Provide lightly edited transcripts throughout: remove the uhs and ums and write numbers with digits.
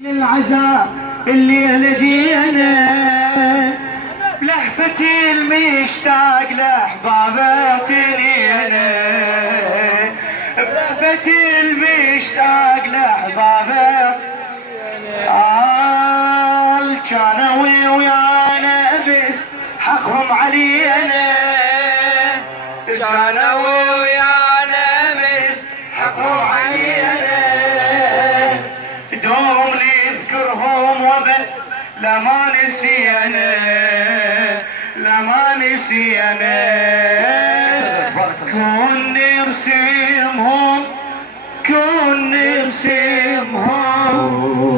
للعزاء اللي جينا بلهفة المشتاق لأحبابه تنينا، بلهفة المشتاق لأحبابه كانوا ويانا بس حقهم علينا، كانوا ويانا بس حقهم علينا، دوم نذكرهم وبل لا ما نسينا، لا ما نسينا، كون نرسمهم كون نرسمهم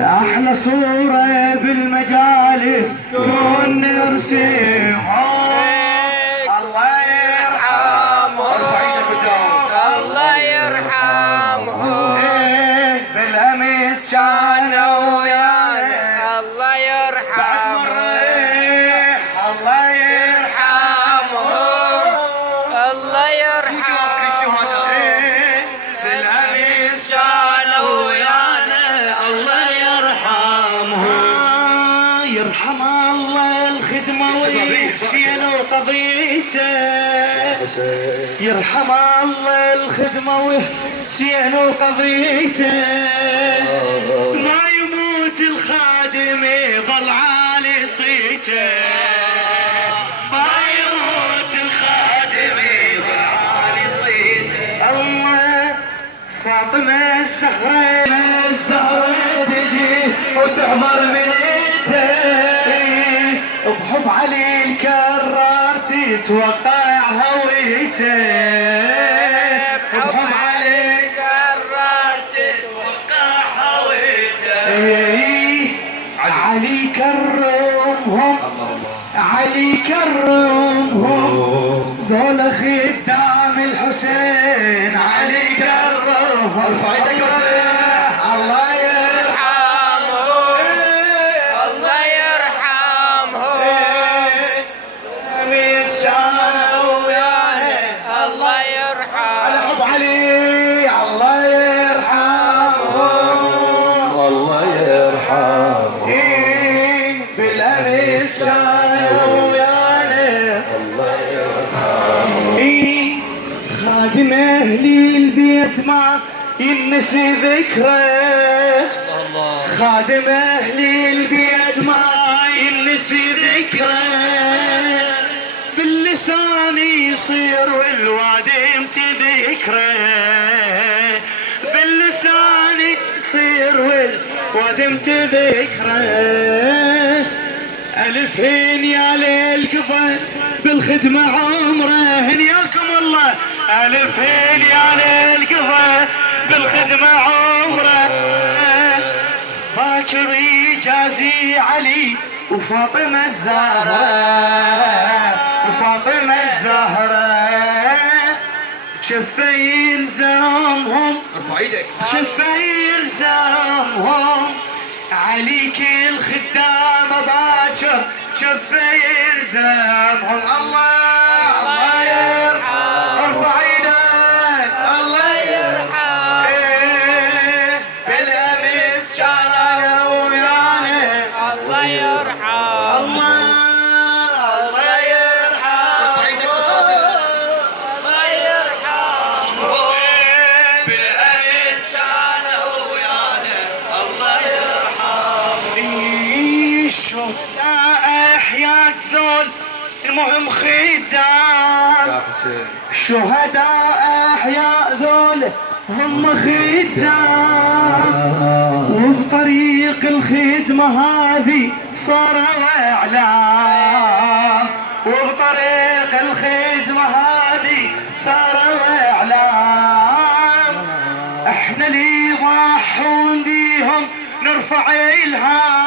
أحلى صورة بالمجالس، كون نرسمهم الله يرحمهم، الله يرحمهم، بالأمس كانوا ويانا الله يرحمهم، الله يرحمهم، الله يرحمهم، بالأمس كانوا ويانا الله يرحمهم، يرحم الله الخدمة وحسين وقضيته، يرحم الله الخدمة وحسين وقضيته، ما يموت الخادم يظل عالي صيته، ما يموت الخادم يظل عالي صيته، الله فاطمة الزهرة تجي وتحضر بنيته، بحب علي الكرار تتوقع هويته، بحب علي الكرار تتوقع هويته، علي كرمهم علي كرمهم ذول خدام الحسين، علي كرمهم ارفع ايدك الله يرحمهم، الله يرحمهم، الله يرحمهم، على حب علي الله يرحمهم، الله يرحمه بالأمس كانوا ويانا الله يرحمه خادم أهلي البيت ما ينسي ذكره، خادم أهلي البيت ما ينسي ذكره، باللسان يصير والوادم تذكره، باللسان يصير والوادم تذكره، ألفين يا ليل قضى بالخدمة عمره، هنياكم الله ألفين يا ليل قضى بالخدمة عمره، باكر يجازي علي وفاطمة الزهرة، وفاطمة الزهرة بجفة يلزمهم، ارفع ايدك بجفة يلزمهم عليك الخدام باكر بجفة يلزمهم، الله يرحم ارفع ايدك الله يرحم، بالامس كانوا ويانا الله يرحمهم، الله يرحم الله يرحمهم، بالأمس كانوا ويانا الله يرحمهم، الشهداء احياء ذول المهم خدام، يا حسين شهداء احياء ذول هم خدام، وبطريق الخدمة هذه صاروا اعلام، وبطريق الخدمة هذه صاروا اعلام، احنا اللي يضحون بيهم نرفع الهام،